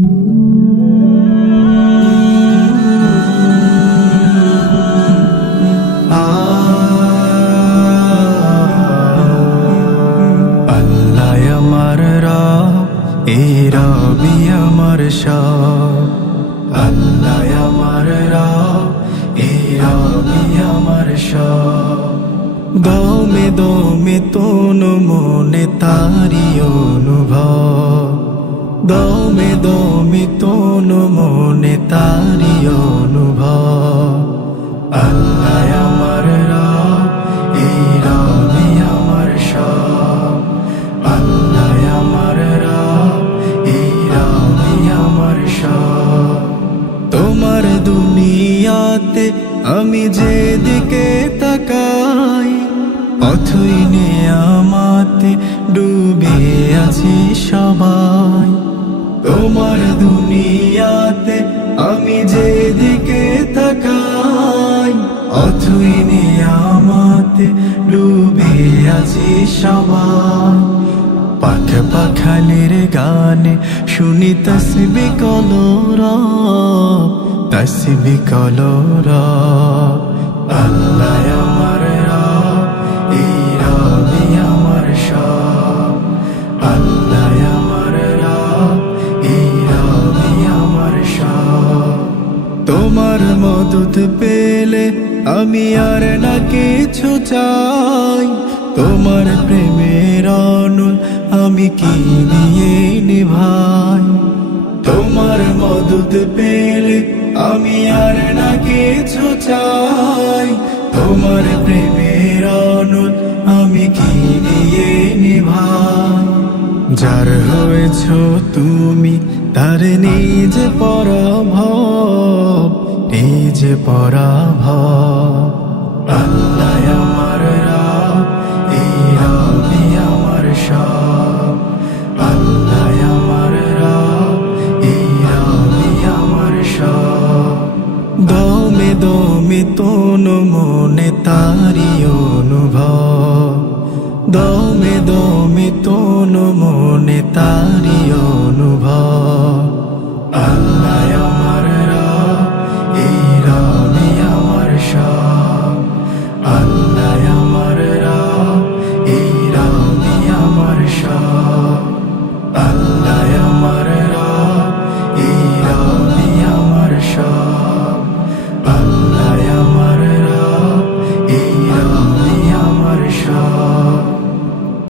আল্লাহ আমার রব, এই রবি আমার সব। আল্লাহ আমার রব, এই রবি আমার সব। দমে দমে তন মনে তারি অনুভব, দমে দমে তন মনে তারি অনুভব। আল্লাহ আমার রব, এই রবি আমার সব। আল্লাহ আমার রব, এই রবি আমার সব। তোমার দুনিয়াতে আমি যেদিকে তাকাই, অথই নেয়ামতে ডুবে আছি সবাই। তোমার দুনিয়াতে আমি যেদিকে তাকাই, অথই নেয়ামতে ডুবে আছি সবাই। পাখ পাখালির গানে শুনি তসবি কলরব, তসবি কলরব। আল্লাহ আমার রব, এই রবি আমার সব। আল্লাহ আমার রব, এই রবি আমার সব। তোমার মদদ পেলে আমি আর না কিছু চাই, তোমার প্রেমের আনল আমি কি দিয়ে নিভাই। তোমার মদদ পেলে আমি আর না কিছু চাই, তোমার প্রেমের আনল আমি কি দিয়ে নিভাই। যার হয়েছ তুমি তার নিজে পরাভব, নিজে পরাভব। আল্লাহ আমার রব, এই রবি আমার সব। আল্লাহ আমার রব, এই রবি আমার সব। দমে দমে তন মনে তারি অনুভব, দমে দমে তন মনে তারি অনুভব। আল্লাহ আমার রব, এই রবি আমার সব। আল্লাহ আমার রব, এই রবি আমার সব। আল্লাহ আমার রব।